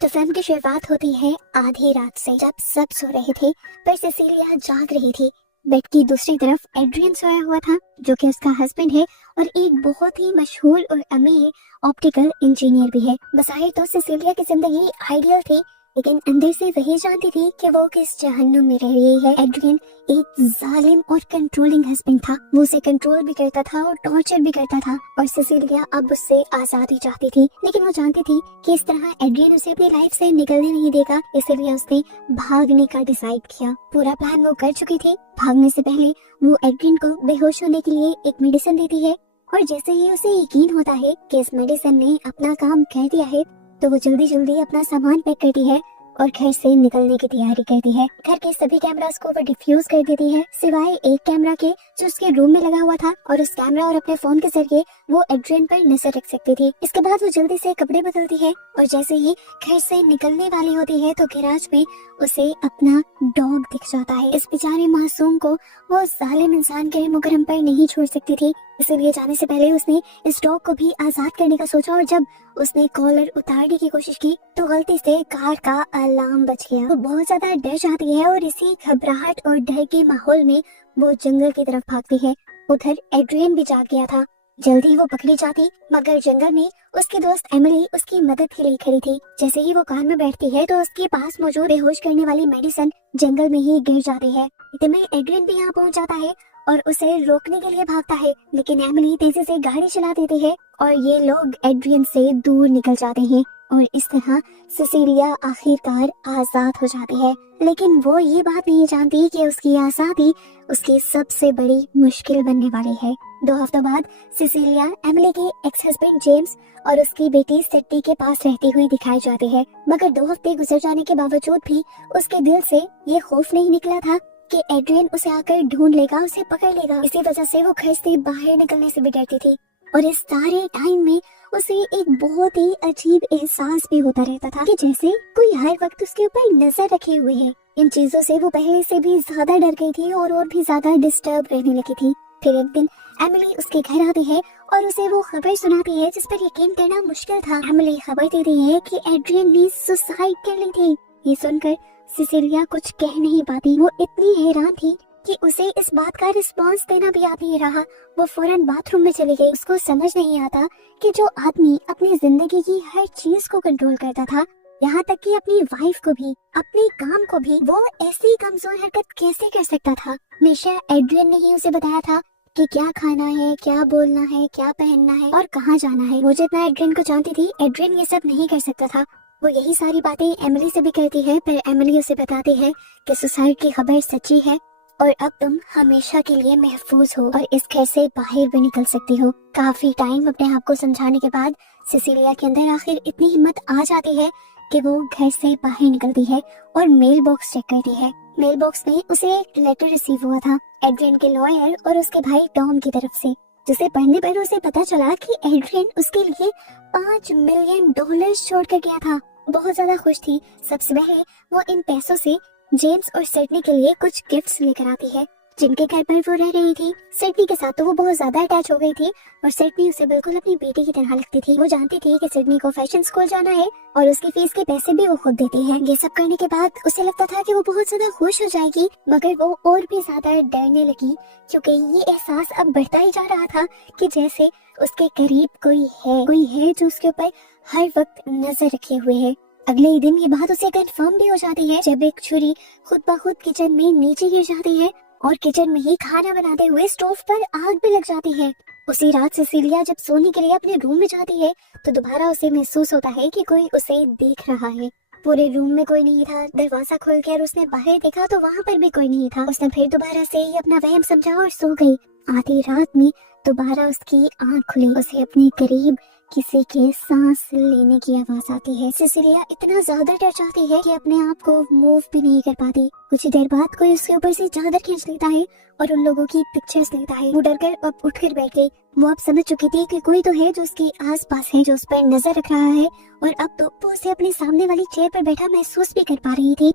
तो फिल्म की शुरुआत होती है आधी रात से, जब सब सो रहे थे पर सिसिलिया जाग रही थी। बेड की दूसरी तरफ एड्रियन सोया हुआ था, जो कि उसका हस्बैंड है और एक बहुत ही मशहूर और अमीर ऑप्टिकल इंजीनियर भी है। बज़ाहिर तो सिसिलिया की जिंदगी आइडियल थी, लेकिन अंदर से वही जानती थी कि वो किस जहन्नुम में रह रही है। एड्रियन एक जालिम और कंट्रोलिंग हस्बैंड था। वो उसे कंट्रोल भी करता था और टॉर्चर भी करता था, और सिसिलिया अब उससे आजादी चाहती थी। लेकिन वो जानती थी कि इस तरह एड्रियन उसे अपनी लाइफ से निकलने नहीं देगा, इसलिए उसने भागने का डिसाइड किया। पूरा प्लान वो कर चुकी थी। भागने से पहले वो एड्रियन को बेहोश होने के लिए एक मेडिसिन देती है, और जैसे ही उसे यकीन होता है कि इस मेडिसिन ने अपना काम कर दिया है, तो वो जल्दी जल्दी अपना सामान पैक करती है और घर से निकलने की तैयारी करती है। घर के सभी कैमरास को वो डिफ्यूज कर देती है, सिवाय एक कैमरा के जो उसके रूम में लगा हुआ था, और उस कैमरा और अपने फोन के जरिए वो एड्रियन पर नजर रख सकती थी। इसके बाद वो जल्दी से कपड़े बदलती है, और जैसे ही घर से निकलने वाली होती है तो गैराज में उसे अपना डॉग दिख जाता है। इस बेचारे मासूम को वो जालिम इंसान के मुकरम पर नहीं छोड़ सकती थी, इसलिए जाने से पहले उसने इस डॉग को भी आजाद करने का सोचा। और जब उसने कॉलर उतारने की कोशिश की तो गलती से कार का अलार्म बज गया। वो बहुत ज्यादा डर जाती है, और इसी घबराहट और डर के माहौल में वो जंगल की तरफ भागती है। उधर एड्रियन भी जाग गया था। जल्दी वो पकड़ी जाती, मगर जंगल में उसकी दोस्त एमिली उसकी मदद के लिए खड़ी थी। जैसे ही वो कार में बैठती है तो उसके पास मौजूद बेहोश करने वाली मेडिसिन जंगल में ही गिर जाती है। इतने में एड्रियन भी यहाँ पहुँच जाता है और उसे रोकने के लिए भागता है, लेकिन एमिली तेजी से गाड़ी चला देती है और ये लोग एड्रियन से दूर निकल जाते हैं, और इस तरह सिसिलिया आखिरकार आजाद हो जाती है। लेकिन वो ये बात नहीं जानती कि उसकी आजादी उसकी सबसे बड़ी मुश्किल बनने वाली है। 2 हफ्तों बाद सिसिलिया एमिली के एक्स हस्बैंड जेम्स और उसकी बेटी सेट्टी के पास रहती हुई दिखाई जाती है, मगर 2 हफ्ते गुजर जाने के बावजूद भी उसके दिल से ये खौफ नहीं निकला था कि एड्रियन उसे आकर ढूंढ लेगा, उसे पकड़ लेगा। इसी वजह से वो घर से बाहर निकलने से भी डरती थी, और इस सारे टाइम में उसे एक बहुत ही अजीब एहसास भी होता रहता था कि जैसे कोई हर वक्त उसके ऊपर नजर रखे हुए है। इन चीजों से वो पहले से भी ज्यादा डर गई थी और भी ज्यादा डिस्टर्ब रहने लगी थी। फिर एक दिन एमिली उसके घर आती है और उसे वो खबर सुनाती है जिस पर यकीन करना मुश्किल था। एमिली खबर देती है कि एड्रियन ने सुसाइड कर ली थी। ये सुनकर सिसिलिया कुछ कह नहीं पाती। वो इतनी हैरान थी कि उसे इस बात का रिस्पांस देना भी याद नहीं रहा। वो फौरन बाथरूम में चली गई। उसको समझ नहीं आता कि जो आदमी अपनी जिंदगी की हर चीज को कंट्रोल करता था, यहाँ तक कि अपनी वाइफ को भी, अपने काम को भी, वो ऐसी कमजोर हरकत कैसे कर सकता था। हमेशा एड्रियन ने ही उसे बताया था कि क्या खाना है, क्या बोलना है, क्या पहनना है और कहाँ जाना है। वो जितना एड्रियन को जानती थी, एड्रियन ये सब नहीं कर सकता था। वो यही सारी बातें एमिली से भी कहती है, पर एमिली उसे बताती है कि सुसाइड की खबर सच्ची है और अब तुम हमेशा के लिए महफूज हो और इस घर से बाहर भी निकल सकती हो। काफी टाइम अपने आप को समझाने के बाद सिसिलिया के अंदर आखिर इतनी हिम्मत आ जाती है कि वो घर से बाहर निकलती है और मेल बॉक्स चेक करती है। मेल बॉक्स में उसे एक लेटर रिसीव हुआ था एड्रियन के लॉयर और उसके भाई टॉम की तरफ से, जिसे पढ़ने पर उसे पता चला कि एड्रियन उसके लिए $5 मिलियन छोड़ कर गया था। बहुत ज्यादा खुश थी। सबसे पहले वो इन पैसों से जेम्स और सिडनी के लिए कुछ गिफ्ट्स लेकर आती है, जिनके घर पर वो रह रही थी। सिडनी के साथ तो वो बहुत ज्यादा अटैच हो गई थी और सिडनी उसे बिल्कुल अपनी बेटी की तरह लगती थी। वो जानती थी कि सिडनी को फैशन स्कूल जाना है और उसकी फीस के पैसे भी वो खुद देती है। ये सब करने के बाद उसे लगता था कि वो बहुत ज्यादा खुश हो जाएगी, मगर वो और भी ज्यादा डरने लगी, क्योंकि ये एहसास अब बढ़ता ही जा रहा था कि जैसे उसके करीब कोई है जो उसके ऊपर हर वक्त नजर रखे हुए है। अगले ही दिन ये बात उसे कंफर्म भी हो जाती है जब एक छुरी खुद ब खुद किचन में नीचे गिर जाती है और किचन में ही खाना बनाते हुए स्टोव पर आग भी लग जाती है। उसी रात सिसिलिया जब सोने के लिए अपने रूम में जाती है तो दोबारा उसे महसूस होता है कि कोई उसे देख रहा है। पूरे रूम में कोई नहीं था। दरवाजा खोलकर उसने बाहर देखा तो वहाँ पर भी कोई नहीं था। उसने फिर दोबारा से ही अपना वहम समझा और सो गई। आधी रात में दोबारा उसकी आँख खुली। उसे अपने करीब किसी के सांस लेने की आवाज आती है। सिसिलिया इतना ज्यादा डर जाती है कि अपने आप को मूव भी नहीं कर पाती। कुछ देर बाद कोई उसके ऊपर से चादर खींच लेता है और उन लोगों की पिक्चर्स लेता है। वो डरकर अब उठकर बैठ गई। वो अब समझ चुकी थी कि कोई तो है जो उसके आसपास है, जो उस पर नजर रख रहा है, और अब तो वो उसे अपने सामने वाली चेयर पर बैठा महसूस भी कर पा रही थी।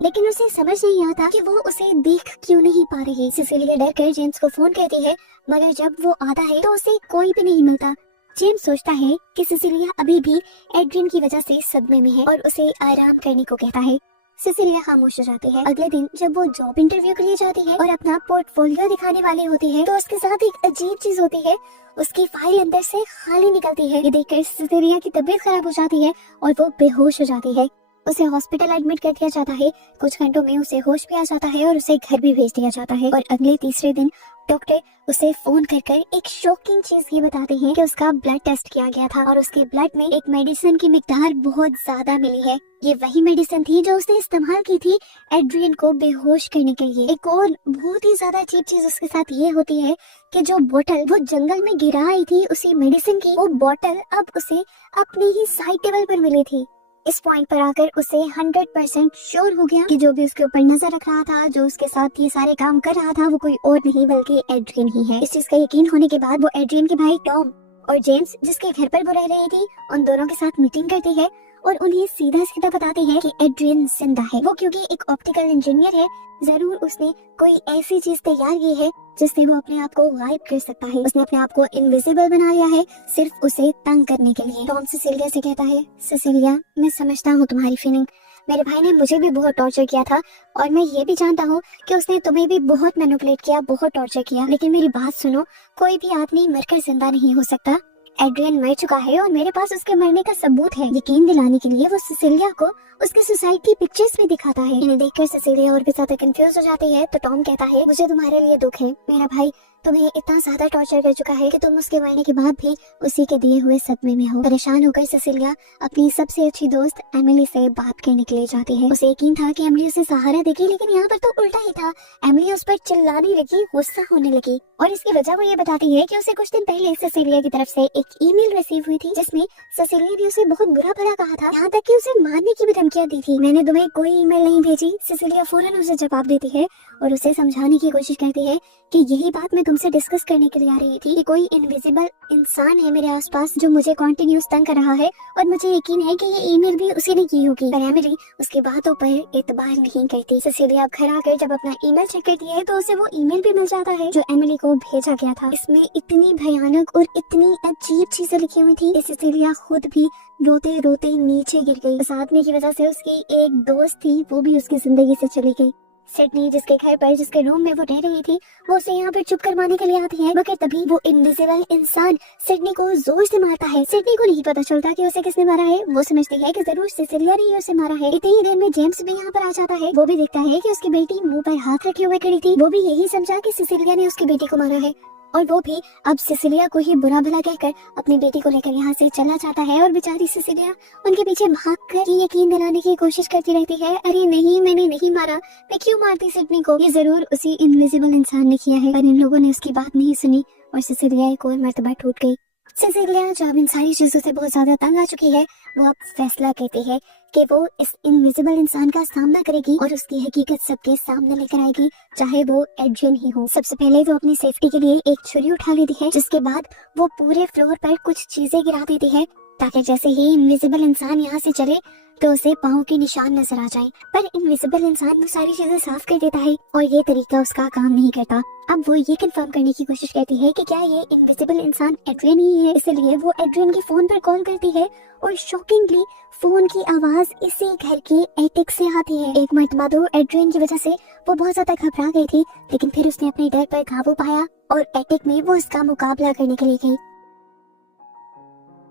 लेकिन उसे समझ नहीं आता कि वो उसे देख क्यों नहीं पा रही। सिसिलिया डर कर जेम्स को फोन करती है, मगर जब वो आता है तो उसे कोई भी नहीं मिलता। जेम्स सोचता है कि सिसिलिया अभी भी एड्रियन की वजह से सदमे में है और उसे आराम करने को कहता है। सिसिलिया खामोश हो जाती है। अगले दिन जब वो जॉब इंटरव्यू के लिए जाती है और अपना पोर्टफोलियो दिखाने वाली होती है तो उसके साथ एक अजीब चीज होती है, उसकी फाइल अंदर से खाली निकलती है। ये देखकर सिसिलिया की तबीयत खराब हो जाती है और वो बेहोश हो जाती है। उसे हॉस्पिटल एडमिट कर दिया जाता है। कुछ घंटों में उसे होश भी आ जाता है और उसे घर भी भेज दिया जाता है। और अगले तीसरे दिन डॉक्टर उसे फोन कर एक शॉकिंग चीज ये बताते हैं कि उसका ब्लड टेस्ट किया गया था और उसके ब्लड में एक मेडिसिन की मिकदार बहुत ज्यादा मिली है। ये वही मेडिसिन थी जो उसने इस्तेमाल की थी एड्रियन को बेहोश करने के लिए। एक और बहुत ही ज्यादा अजीब चीज उसके साथ ये होती है कि जो बोतल वो जंगल में गिरा आई थी उसी मेडिसिन की, वो बोतल अब उसे अपने ही साइड टेबल पर मिली थी। इस पॉइंट पर आकर उसे 100% श्योर हो गया कि जो भी उसके ऊपर नजर रख रहा था, जो उसके साथ ये सारे काम कर रहा था, वो कोई और नहीं बल्कि एड्रियन ही है। इस चीज का यकीन होने के बाद वो एड्रियन के भाई टॉम और जेम्स जिसके घर पर वो रह रही थी उन दोनों के साथ मीटिंग करती है और उन्हें सीधा सीधा बताती है कि एड्रियन जिंदा है। वो क्योंकि एक ऑप्टिकल इंजीनियर है, जरूर उसने कोई ऐसी चीज तैयार की है जिससे वो अपने आप को गायब कर सकता है। उसने अपने आप को इनविजिबल बना लिया है सिर्फ उसे तंग करने के लिए। टॉम सिसिलिया से कहता है, सिसिलिया मैं समझता हूँ तुम्हारी फीलिंग, मेरे भाई ने मुझे भी बहुत टॉर्चर किया था और मैं ये भी जानता हूँ कि उसने तुम्हें भी बहुत मैनिपुलेट किया, बहुत टॉर्चर किया, लेकिन मेरी बात सुनो, कोई भी आदमी मरकर जिंदा नहीं हो सकता। एड्रियन मर चुका है और मेरे पास उसके मरने का सबूत है। यकीन दिलाने के लिए वो सिसिलिया को उसके सुसाइड की पिक्चर्स भी दिखाता है। इन्हें देखकर सिसिलिया और भी ज्यादा कंफ्यूज हो जाती है। तो टॉम कहता है, मुझे तुम्हारे लिए दुख है, मेरा भाई तुम्हें इतना ज्यादा टॉर्चर कर चुका है कि तुम उसके मरने के बाद भी उसी के दिए हुए सदमे में हो। परेशान होकर सिसिलिया अपनी सबसे अच्छी दोस्त एमिली से बात करने के लिए जाती है। उसे यकीन था कि एमिली उसे सहारा देगी, लेकिन यहाँ पर तो उल्टा ही था। एमिली उस पर चिल्लाने लगी, गुस्सा होने लगी और इसकी वजह वो ये बताती है कि उसे कुछ दिन पहले सिसिलिया की तरफ से एक ईमेल रिसीव हुई थी जिसमें सिसिलिया ने उसे बहुत बुरा भला कहा था, यहाँ तक कि उसे मारने की भी धमकियां दी थी। मैंने तुम्हें कोई ईमेल नहीं भेजी, सिसिलिया फौरन उसे जवाब देती है और उसे समझाने की कोशिश करती है कि यही बात मैं तुमसे डिस्कस करने के लिए आ रही थी कि कोई इनविजिबल इंसान है मेरे आसपास जो मुझे कंटिन्यूस तंग कर रहा है और मुझे यकीन है कि ये ईमेल भी उसी ने की होगी। पर एमिली उसकी बातों पर एतबार नहीं करती। सिसिलिया अब घर आकर जब अपना ईमेल चेक करती है तो उसे वो ईमेल भी मिल जाता है जो एमिली को भेजा गया था। इसमें इतनी भयानक और इतनी अजीब चीजें लिखी हुई थी कि सिसिलिया खुद भी रोते रोते नीचे गिर गई। इस आदमी की वजह से उसकी एक दोस्त थी, वो भी उसकी जिंदगी से चली गई। सिडनी जिसके घर पर, जिसके रूम में वो रह रही थी, वो उसे यहाँ पर चुप करवाने के लिए आती है, मगर तभी वो इनविजिबल इंसान सिडनी को जोर से मारता है। सिडनी को नहीं पता चलता कि उसे किसने मारा है। वो समझती है कि जरूर सिसिलिया ने ही उसे मारा है। इतनी ही देर में जेम्स भी यहाँ पर आ जाता है। वो भी देखता है कि उसकी बेटी मुंह पर हाथ रखे हुए खड़ी थी। वो भी यही समझा कि सिसिलिया ने उसकी बेटी को मारा है और वो भी अब सिसिलिया को ही बुरा भला कहकर अपनी बेटी को लेकर यहाँ से चला जाता है। और बेचारी सिसिलिया उनके पीछे भागकर ये यकीन दिलाने की कोशिश करती रहती है, अरे नहीं, मैंने नहीं मारा, मैं क्यों मारती सिडनी को, ये जरूर उसी इनविजिबल इंसान ने किया है। पर इन लोगों ने उसकी बात नहीं सुनी और सिसिलिया एक और मर्तबा टूट गई। सिसिलिया जो अब इन सारी चीजों से बहुत ज्यादा तंग आ चुकी है, वो अब फैसला करती है कि वो इस इनविजिबल इंसान का सामना करेगी और उसकी हकीकत सबके सामने लेकर आएगी, चाहे वो एड्रियन ही हो। सबसे पहले वो अपनी सेफ्टी के लिए एक छुरी उठा लेती है, जिसके बाद वो पूरे फ्लोर पर कुछ चीजें गिरा देती है ताकि जैसे ही इनविजिबल इंसान यहाँ से चले तो उसे पाँव के निशान नजर आ जाए। पर इनविजिबल इंसान वो सारी चीजें साफ कर देता है और ये तरीका उसका काम नहीं करता। अब वो ये कंफर्म करने की कोशिश करती है कि क्या ये इनविजिबल इंसान एड्रियन ही है, इसलिए वो एड्रियन के फोन पर कॉल करती है और शॉकिंगली फोन की आवाज इसी घर के एटिक से आती है। एक मर्तबा तो एड्रियन की वजह से वो बहुत ज्यादा घबरा गई थी, लेकिन फिर उसने अपने डर पर काबू पाया और एटिक में वो इसका मुकाबला करने के लिए गई।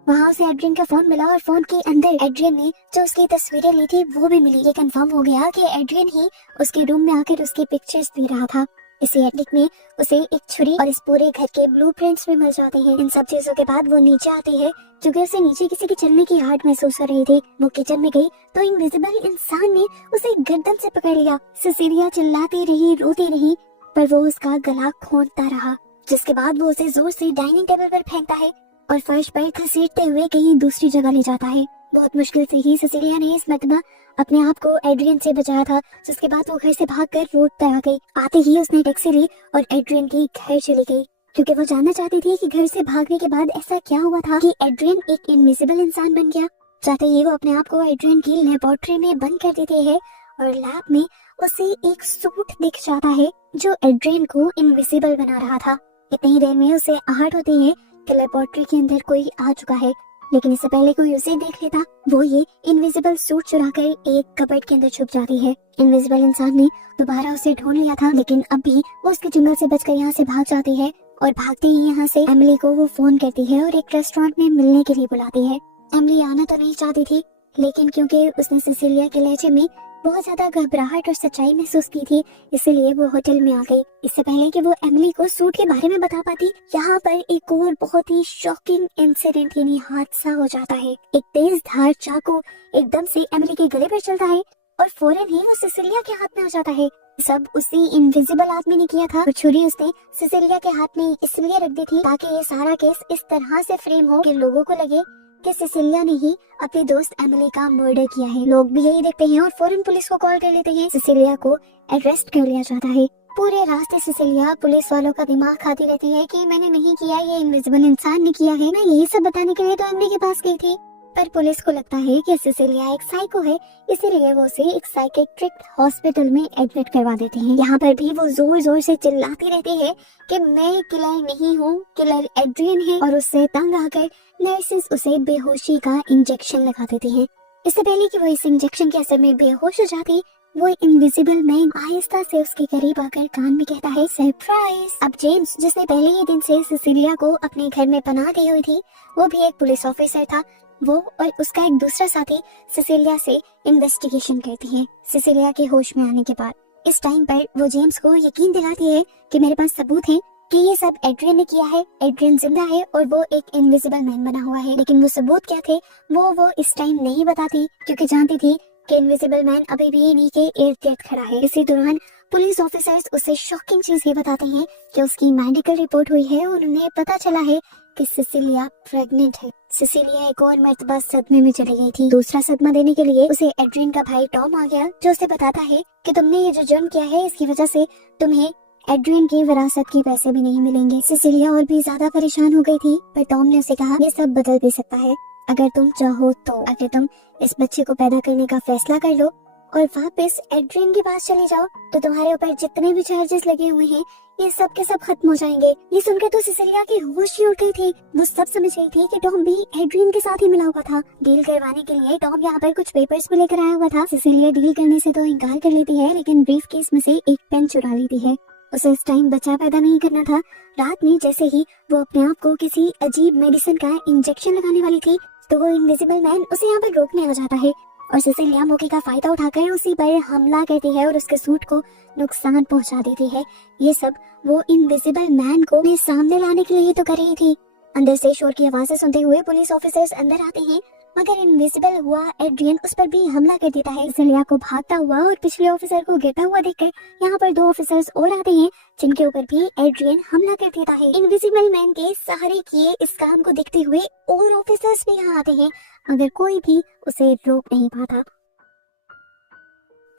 वहाँ उसे एड्रियन का फोन मिला और फोन के अंदर एड्रियन ने जो उसकी तस्वीरें ली थी वो भी मिली। ये कंफर्म हो गया कि एड्रियन ही उसके रूम में आकर उसकी पिक्चर्स दे रहा था। इसी एटिक में उसे एक छुरी और इस पूरे घर के ब्लूप्रिंट्स भी मिल जाते हैं। इन सब चीजों के बाद वो नीचे आती है, क्योंकि उसे नीचे किसी के चलने की आहट महसूस हो रही थी। वो किचन में गई तो इनविजिबल इंसान ने उसे गर्दन से पकड़ लिया। सिसिलिया चिल्लाती रही, रोती रही, पर वो उसका गला खोदता रहा, जिसके बाद वो उसे जोर से डाइनिंग टेबल पर फेंकता है और फर्श पर घसीटते हुए कहीं दूसरी जगह ले जाता है। बहुत मुश्किल से ही सिसिलिया ने इस मर्तबा अपने आप को एड्रियन से बचाया था, जिसके बाद वो घर से भागकर रोड पर आ गई। आते ही उसने टैक्सी ली और एड्रियन के घर चली गई, क्योंकि वो जानना चाहती थी कि घर से भागने के बाद ऐसा क्या हुआ था कि एड्रियन एक इनविजिबल इंसान बन गया। चाहते ही वो अपने आप को एड्रियन की लेबोरेटरी में बंद कर देती है और लैब में उसे एक सूट दिख जाता है जो एड्रियन को इनविजिबल बना रहा था। इतनी देर में उसे आहट होती है कि लेबोरेटरी के अंदर कोई आ चुका है, लेकिन इससे पहले कोई उसे देख लेता वो ये इनविजिबल सूट चुराकर एक कबर्ड के अंदर छुप जाती है। इनविजिबल इंसान ने दोबारा उसे ढूंढ लिया था, लेकिन अब भी वो उसके जंगल से बचकर यहाँ से भाग जाती है और भागते ही यहाँ से एमिली को वो फोन करती है और एक रेस्टोरेंट में मिलने के लिए बुलाती है। एमिली आना तो नहीं चाहती थी, लेकिन क्योंकि उसने सिसिलिया के लहजे में बहुत ज्यादा घबराहट और सच्चाई महसूस की थी, इसीलिए वो होटल में आ गई। इससे पहले कि वो एमिली को सूट के बारे में बता पाती, यहाँ पर एक और बहुत ही शॉकिंग इंसिडेंट यानी हादसा हो जाता है। एक तेज धार चाकू एकदम से एमिली के गले पर चलता है और फौरन ही वो सिसिलिया के हाथ में आ जाता है। सब उसी इनविजिबल आदमी ने किया था और छुरी उसने सिसिलिया के हाथ में इसलिए रख दी थी ताकि ये सारा केस इस तरह से फ्रेम हो कि लोगों को लगे कि सिसिलिया ने ही अपनी दोस्त एमिली का मर्डर किया है। लोग भी यही देखते हैं और फौरन पुलिस को कॉल कर लेते हैं। सिसिलिया को अरेस्ट कर लिया जाता है। पूरे रास्ते सिसिलिया पुलिस वालों का दिमाग खाती रहती है कि मैंने नहीं किया, ये इनविजिबल इंसान ने किया है। मैं यही सब बताने के लिए तो एमिली के पास गई थी। पर पुलिस को लगता है कि सिसिलिया एक साइको है, इसीलिए वो उसे एक साइकेट्रिक हॉस्पिटल में एडमिट करवा देते हैं। यहाँ पर भी वो जोर जोर से चिल्लाती रहती है कि मैं किलर नहीं हूँ, किलर एड्रियन है, और उससे तंग आकर नर्सेस उसे बेहोशी का इंजेक्शन लगा देती हैं। इससे पहले कि वो इस इंजेक्शन के असर में बेहोश हो जाती, वो इनविजिबल मैन आहिस्ता से उसके करीब आकर कान में कहता है सरप्राइज। अब जेम्स, जिसने पहले ही दिन से सिसिलिया को अपने घर में पनाह दी हुई थी, वो भी एक पुलिस ऑफिसर था। वो और उसका एक दूसरा साथी सिसिलिया से इन्वेस्टिगेशन करती है सिसिलिया के होश में आने के बाद। इस टाइम पर वो जेम्स को यकीन दिलाती है कि मेरे पास सबूत है कि ये सब एड्रियन ने किया है, एड्रियन जिंदा है और वो एक इनविजिबल मैन बना हुआ है। लेकिन वो सबूत क्या थे वो इस टाइम नहीं बताती, क्योंकि जानती थी कि इनविजिबल मैन अभी भी इन्हीं के इर्द गिर्द खड़ा है। इसी दौरान पुलिस ऑफिसर्स उसे शॉकिंग चीज ये बताते हैं कि उसकी मेडिकल रिपोर्ट हुई है और उन्हें पता चला है कि सिसिलिया प्रेग्नेंट है। सिसिलिया एक और मर्तबा सदमे में चली गई थी। दूसरा सदमा देने के लिए उसे एड्रियन का भाई टॉम आ गया, जो उसे बताता है कि तुमने ये जो जुर्म किया है इसकी वजह से तुम्हें एड्रियन की विरासत के पैसे भी नहीं मिलेंगे। सिसिलिया और भी ज्यादा परेशान हो गई थी, पर टॉम ने उसे कहा ये सब बदल भी सकता है अगर तुम चाहो तो। अगर तुम इस बच्चे को पैदा करने का फैसला कर लो और वापस एड्रियन के पास चले जाओ तो तुम्हारे ऊपर जितने भी चार्जेस लगे हुए हैं ये सब के सब खत्म हो जाएंगे। ये सुनकर तो सिसिलिया की होश ही उड़ गई थी। वो सब समझ गई थी कि टॉम भी एड्रियन के साथ ही मिला हुआ था। डील करवाने के लिए टॉम यहाँ पर कुछ पेपर्स भी लेकर आया हुआ था। सिसिलिया डील करने से तो इनकार कर लेती है, लेकिन ब्रीफ केस में से एक पेन चुरा लेती है। उसे इस टाइम बच्चा पैदा नहीं करना था। रात में जैसे ही वो अपने आप को किसी अजीब मेडिसिन का इंजेक्शन लगाने वाली थी, तो वो इनविजिबल मैन उसे यहाँ पर रोकने आ जाता है और सिसिलिया मौके का फायदा उठाकर उसी पर हमला करती है और उसके सूट को नुकसान पहुंचा देती है। ये सब वो इनविजिबल मैन को अपने सामने लाने के लिए ही तो कर रही थी। अंदर से शोर की आवाजें सुनते हुए पुलिस ऑफिसर्स अंदर आते हैं, मगर इनविजिबल हुआ एड्रियन उस पर भी हमला कर देता है। सिसिलिया को भागता हुआ और पिछले ऑफिसर को गिरता हुआ देखकर यहाँ पर दो ऑफिसर्स और आते हैं, जिनके ऊपर भी एड्रियन हमला कर देता है। इनविजिबल मैन के सहारे किए इस काम को देखते हुए और ऑफिसर्स भी यहाँ आते हैं, मगर कोई भी उसे रोक नहीं पाता।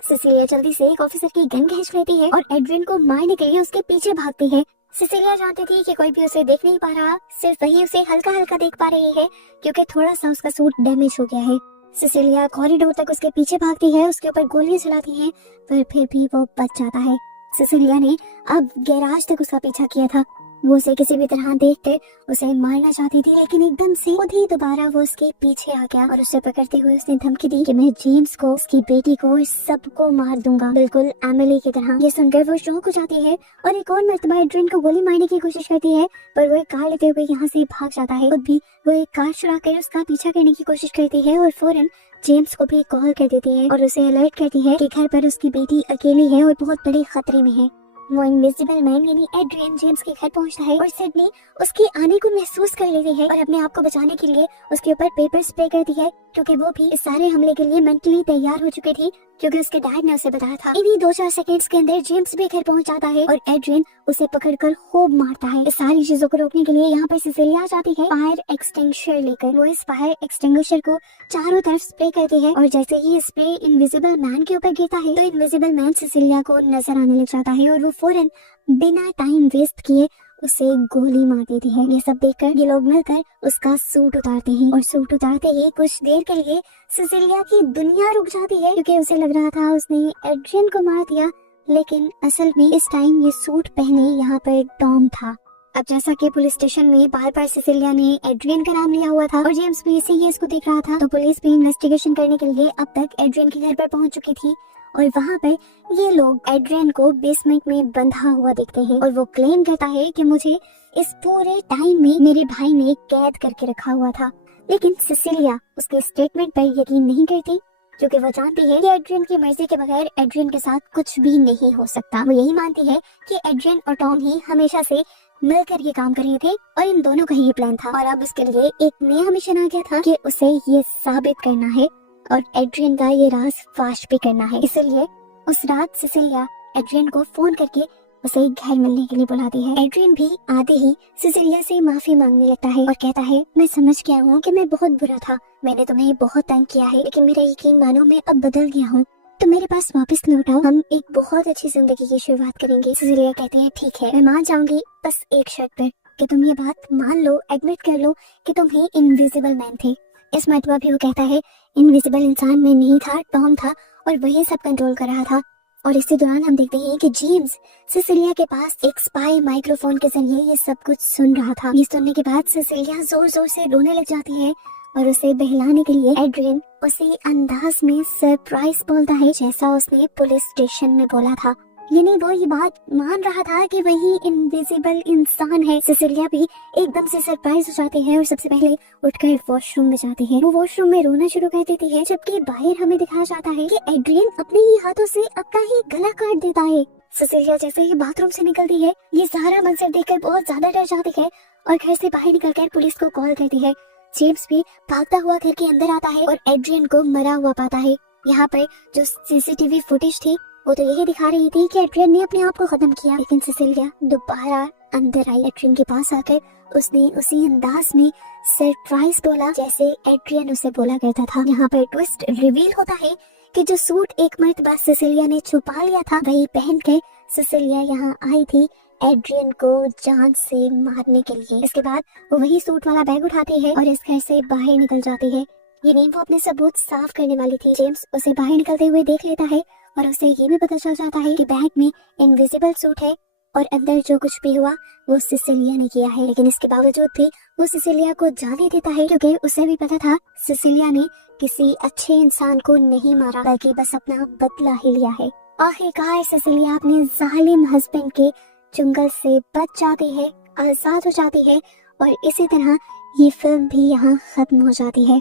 सिसिलिया जल्दी से एक ऑफिसर की गन खींच लेती है और एड्रियन को मारने के लिए उसके पीछे भागती है। सिसिलिया जानती थी कि कोई भी उसे देख नहीं पा रहा, सिर्फ वही उसे हल्का हल्का देख पा रही है क्योंकि थोड़ा सा उसका सूट डैमेज हो गया है। सिसिलिया कॉरिडोर तक उसके पीछे भागती है, उसके ऊपर गोलियां चलाती है, पर फिर भी वो बच जाता है। सिसिलिया ने अब गैराज तक उसका पीछा किया था। वो उसे किसी भी तरह देखकर उसे मारना चाहती थी, लेकिन एकदम से खुद ही दोबारा वो उसके पीछे आ गया और उसे पकड़ते हुए उसने धमकी दी कि मैं जेम्स को, उसकी बेटी को, सबको मार दूंगा, बिल्कुल एमिली की तरह। ये सुनकर वो शौक हो जाती है और एक और मर्तबा एड्रियन को गोली मारने की कोशिश करती है, पर वो एक कार लेते हुए यहाँ से भाग जाता है। खुद भी वो एक कार चुरा कर उसका पीछा करने की कोशिश करती है और फौरन जेम्स को भी कॉल कर देती है और उसे अलर्ट करती है कि घर पर उसकी बेटी अकेली है और बहुत बड़े खतरे में है। वो इनविजिबल मैन यानी एड्रियन जेम्स के घर पहुंचता है और सिडनी उसके आने को महसूस कर लेती है और अपने आप को बचाने के लिए उसके ऊपर पेपर स्प्रे करती है, क्योंकि वो भी इस सारे हमले के लिए मेंटली तैयार हो चुकी थी, क्योंकि उसके डैड ने उसे बताया था। इन्हीं 2-4 सेकंड्स के अंदर जेम्स भी घर पहुंच जाता है और एड्रियन उसे पकड़कर खूब मारता है। इस सारी चीजों को रोकने के लिए यहाँ पर सिसिलिया जाती है फायर एक्सटिंग्विशर लेकर। वो इस फायर एक्सटिंग्विशर को चारों तरफ स्प्रे करती है और जैसे ही स्प्रे इनविजिबल मैन के ऊपर गिरता है तो इनविजिबल मैन सिसिलिया को नजर आने लग जाता है और वो फौरन बिना टाइम वेस्ट किए उसे गोली मार देती है। ये सब देखकर ये लोग मिलकर उसका सूट उतारते हैं और सूट उतारते ही कुछ देर के लिए सिसिलिया की दुनिया रुक जाती है, क्योंकि उसे लग रहा था उसने एड्रियन को मार दिया, लेकिन असल में इस टाइम ये सूट पहने यहाँ पर टॉम था। अब जैसा कि पुलिस स्टेशन में बार बार सिसिलिया ने एड्रियन का नाम लिया हुआ था और जेम्स भी इसी केस को देख रहा था, तो पुलिस भी इन्वेस्टिगेशन करने के लिए अब तक एड्रियन के घर पर पहुंच चुकी थी और वहाँ पर ये लोग एड्रियन को बेसमेंट में बंधा हुआ देखते हैं और वो क्लेम करता है कि मुझे इस पूरे टाइम में मेरे भाई ने कैद करके रखा हुआ था। लेकिन सिसिलिया उसके स्टेटमेंट पर यकीन नहीं करती क्योंकि वो जानती है कि एड्रियन की मर्जी के बगैर एड्रियन के साथ कुछ भी नहीं हो सकता। वो यही मानती है कि एड्रियन और टॉम ही हमेशा से मिलकर ये काम कर रहे थे और इन दोनों का ही प्लान था और अब उसके लिए एक नया मिशन आ गया था कि उसे ये साबित करना है और एड्रियन का ये राज फाश भी करना है। इसलिए उस रात सिसिलिया एड्रियन को फोन करके उसे घर मिलने के लिए बुलाती है। एड्रियन भी आते ही सिसिलिया से माफी मांगने लगता है और कहता है, मैं समझ गया हूँ कि मैं बहुत बुरा था, मैंने तुम्हें बहुत तंग किया है, लेकिन मेरा यकीन मानो मैं अब बदल गया हूँ, तो मेरे पास वापस लौट आओ, हम एक बहुत अच्छी जिंदगी की शुरुआत करेंगे। सिसिलिया कहती है, ठीक है, मैं मान जाऊंगी, बस एक शर्त पर कि तुम ये बात मान लो, एडमिट कर लो कि तुम ही इनविजिबल मैन थे। इस मरतबा भी वो कहता है, इनविजिबल इंसान में नहीं था, टॉम था और वही सब कंट्रोल कर रहा था। और इसी दौरान हम देखते हैं कि जेम्स सिसिलिया के पास एक स्पाई माइक्रोफोन के जरिए ये सब कुछ सुन रहा था। ये सुनने के बाद सिसिलिया जोर जोर से रोने लग जाती है और उसे बहलाने के लिए एड्रियन उसी अंदाज में सरप्राइज बोलता है जैसा उसने पुलिस स्टेशन में बोला था। यानी वो ये बात मान रहा था कि वही इनविजिबल इंसान है। सिसिलिया भी एकदम से सरप्राइज हो जाती है और सबसे पहले उठकर वॉशरूम में जाती है। वो वॉशरूम में रोना शुरू कर देती है, जबकि बाहर हमें दिखाया जाता है कि एड्रियन अपने ही हाथों से अपना ही गला काट देता है। सिसिलिया जैसे ही बाथरूम से निकलती है, ये सारा मंजर देखकर बहुत ज्यादा डर जाती है और घर से बाहर निकलकर पुलिस को कॉल करती है। जेम्स भी भागता हुआ घर के अंदर आता है और एड्रियन को मरा हुआ पाता है। यहाँ पर जो सीसीटीवी फुटेज थी वो तो यही दिखा रही थी कि एड्रियन ने अपने आप को खत्म किया, लेकिन सिसिलिया दोबारा अंदर आई। एड्रियन के पास आकर उसने उसी अंदाज में सरप्राइज बोला जैसे एड्रियन उसे बोला करता था। यहाँ पर ट्विस्ट रिवील होता है कि जो सूट एक मर्तबा सिसिलिया ने छुपा लिया था, वही पहनकर सिसिलिया यहाँ आई थी एड्रियन को जान से मारने के लिए। इसके बाद वो वही सूट वाला बैग उठाती है और इस घर से बाहर निकल जाती है। ये नहीं, वो अपने सबूत साफ करने वाली थी। जेम्स उसे बाहर निकलते हुए देख लेता है और उसे ये भी पता चल जाता है कि बैग में इनविजिबल सूट है और अंदर जो कुछ भी हुआ वो सिसिलिया ने किया है। लेकिन इसके बावजूद भी वो सिसिलिया को जाने देता है क्योंकि उसे भी पता था सिसिलिया ने किसी अच्छे इंसान को नहीं मारा बल्कि बस अपना बदला ही लिया है। आखिरकार सिसिलिया अपने जालिम हस्बैंड के चुंगल से बच जाती है, आजाद हो जाती है और इसी तरह ये फिल्म भी यहाँ खत्म हो जाती है।